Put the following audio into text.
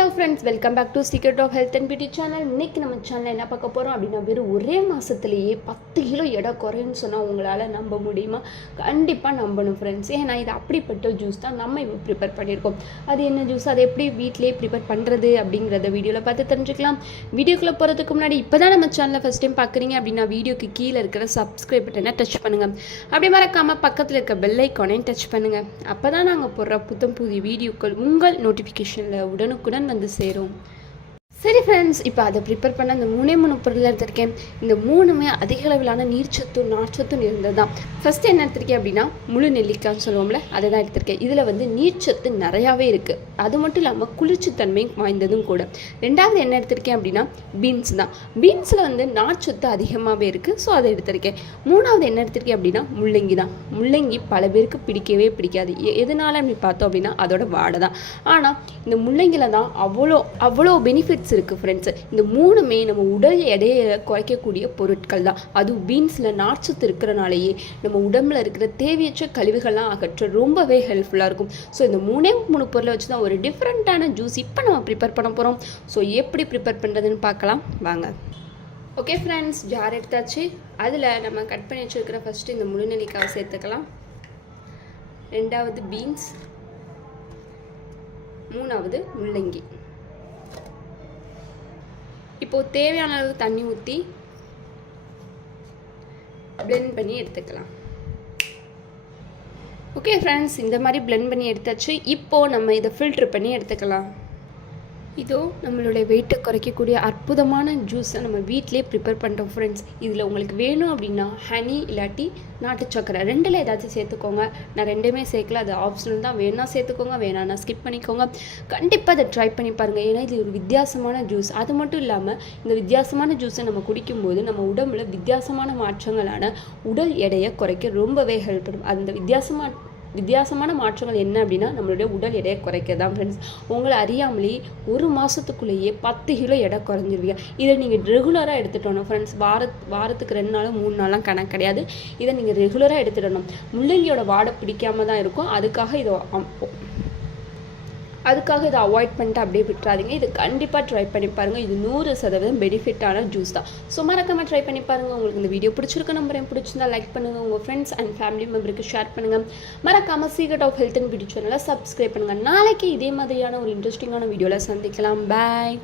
Hello friends welcome back to secret of health and beauty channel இன்னைக்கு நம்ம channel என்ன பார்க்க போகிறோம் அப்படின்னா வெறும் ஒரே மாதத்துலேயே பத்து கிலோ எடை குறையுன்னு சொன்னால் உங்களால் நம்ப முடியுமா? கண்டிப்பாக நம்பணும் ஃப்ரெண்ட்ஸ் ஏன்னா இது அப்படிப்பட்ட ஜூஸ் தான் நம்ம இப்போ ப்ரிப்பேர் பண்ணியிருக்கோம். அது என்ன ஜூஸ் அதை எப்படி வீட்டிலே ப்ரிப்பேர் பண்ணுறது அப்படிங்கிறத வீடியோவில் பார்த்து தெரிஞ்சுக்கலாம். வீடியோக்குள்ளே போகிறதுக்கு முன்னாடி இப்போ தான் நம்ம சேனலை ஃபஸ்ட் டைம் பார்க்குறீங்க அப்படின்னா வீடியோக்கு கீழே இருக்கிற சப்ஸ்கிரைப் பட்டனை டச் பண்ணுங்கள் அப்படியே மறக்காமல் பக்கத்தில் இருக்க பெல் ஐக்கானையும் டச் பண்ணுங்கள் அப்போ தான் நாங்கள் போடுற புத்தம் புதிய வீடியோக்கள் உங்கள் நோட்டிஃபிகேஷனில் உடனுக்குடன் வந்து சேரும் சரி ஃப்ரெண்ட்ஸ் இப்போ அதை ப்ரிப்பேர் பண்ண அந்த மூணே மூணு பொருள் எடுத்திருக்கேன். இந்த மூணுமே அதிக அளவிலான நீர்ச்சத்தும் நார்ச்சத்தும் இருந்தது தான் ஃபஸ்ட்டு என்ன எடுத்திருக்கேன் அப்படின்னா முழு நெல்லிக்காய்னு சொல்லுவோம்ல அதை தான் எடுத்திருக்கேன். இதில் வந்து நீர்ச்சத்து நிறையாவே இருக்குது அது மட்டும் இல்லாமல் குளிர்ச்சித்தன்மையும் வாய்ந்ததும் கூட. ரெண்டாவது என்ன எடுத்திருக்கேன் அப்படின்னா பீன்ஸ் தான். பீன்ஸில் வந்து நார்ச்சத்து அதிகமாகவே இருக்குது ஸோ அதை எடுத்திருக்கேன். மூணாவது என்ன எடுத்திருக்கேன் அப்படின்னா முள்ளங்கி தான். முள்ளங்கி பல பேருக்கு பிடிக்கவே பிடிக்காது. எதனால அப்படி பார்த்தோம் அப்படின்னா அதோட வாடை தான். ஆனால் இந்த முள்ளங்கியில் தான் அவ்வளோ அவ்வளோ பெனிஃபிட்ஸ் இருக்குது ஃப்ரெண்ட்ஸ் இந்த மூணுமே நம்ம உடல் எடையை குறைக்கக்கூடிய பொருட்கள் தான். அதுவும் பீன்ஸில் நார்ச்சத்து இருக்கிறனாலேயே நம்ம உடம்புல இருக்கிற தேவையற்ற கழிவுகள்லாம் அகற்ற ரொம்பவே ஹெல்ப்ஃபுல்லாக இருக்கும். ஸோ இந்த மூணே மூணு பொருளை வச்சு தான் ஒரு டிஃப்ரெண்ட்டான ஜூஸ் இப்போ நம்ம ப்ரிப்பேர் பண்ண போகிறோம் ஸோ எப்படி ப்ரிப்பேர் பண்ணுறதுன்னு பார்க்கலாம். வாங்க. ஓகே ஃப்ரெண்ட்ஸ் ஜார் எடுத்தாச்சு. அதில் நம்ம கட் பண்ணி வச்சுருக்கிற ஃபஸ்ட்டு இந்த முழு நெல்லிக்காவை சேர்த்துக்கலாம். ரெண்டாவது பீன்ஸ் மூணாவது முள்ளங்கி. இப்போது தேவையான அளவு தண்ணி ஊற்றி பிளெண்ட் பண்ணி எடுத்துக்கலாம். ஓகே ஃப்ரெண்ட்ஸ் இந்த மாதிரி பிளெண்ட் பண்ணி எடுத்தாச்சு. இப்போது நம்ம இதை ஃபில்ட்ரு பண்ணி எடுத்துக்கலாம். இதோ நம்மளுடைய வெயிட்டை குறைக்கக்கூடிய அற்புதமான ஜூஸை நம்ம வீட்டிலே ப்ரிப்பேர் பண்ணுறோம் ஃப்ரெண்ட்ஸ் இதில் உங்களுக்கு வேணும் அப்படின்னா ஹனி இல்லாட்டி நாட்டு சக்கரை ரெண்டில் ஏதாச்சும் சேர்த்துக்கோங்க. நான் ரெண்டுமே சேர்க்கல. அது ஆப்ஷனல் தான். வேணா சேர்த்துக்கோங்க வேணாம்னா ஸ்கிப் பண்ணிக்கோங்க. கண்டிப்பாக அதை ட்ரை பண்ணி பாருங்கள் ஏன்னா இது ஒரு வித்தியாசமான ஜூஸ் அது மட்டும் இல்லாமல் இந்த வித்தியாசமான ஜூஸை நம்ம குடிக்கும்போது நம்ம உடம்புல வித்தியாசமான மாற்றங்களான உடல் எடையை குறைக்க ரொம்பவே ஹெல்ப் பண்ணும். அந்த வித்தியாசமாக வித்தியாசமான மாற்றங்கள் என்ன அப்படின்னா நம்மளுடைய உடல் எடையை குறைக்க தான் ஃப்ரெண்ட்ஸ் உங்களை அறியாமலே ஒரு மாதத்துக்குள்ளேயே பத்து கிலோ எடை குறைஞ்சிருவீங்க. இதை நீங்கள் ரெகுலராக எடுத்துட்டணும் ஃப்ரெண்ட்ஸ் வார வாரத்துக்கு ரெண்டு நாளும் மூணு நாளும் கணக்கு கிடையாது. இதை நீங்கள் ரெகுலராக எடுத்துடணும். முள்ளங்கியோட வாடை பிடிக்காம தான் இருக்கும். அதுக்காக இதை அதுக்காக இதை அவாய்ட் பண்ணிட்டு அப்படியே விட்டுறாதீங்க. இது கண்டிப்பாக ட்ரை பண்ணி பாருங்கள் இது நூறு சதவீதம் பெனிஃபிட்டான ஜூஸ் தான். ஸோ மறக்காமல் ட்ரை பண்ணி பாருங்கள் உங்களுக்கு இந்த வீடியோ பிடிச்சிருக்க நம்பரையும் பிடிச்சிருந்தா லைக் பண்ணுங்கள் உங்கள் ஃப்ரெண்ட்ஸ் அண்ட் ஃபேமிலி மெம்பருக்கு ஷேர் பண்ணுங்கள் மறக்காமல் secret of health and beauty சேனலை சப்ஸ்கிரைப் பண்ணுங்கள் நாளைக்கு இதே மாதிரியான ஒரு இன்ட்ரெஸ்டிங்கான வீடியோவில் சந்திக்கலாம். பாய்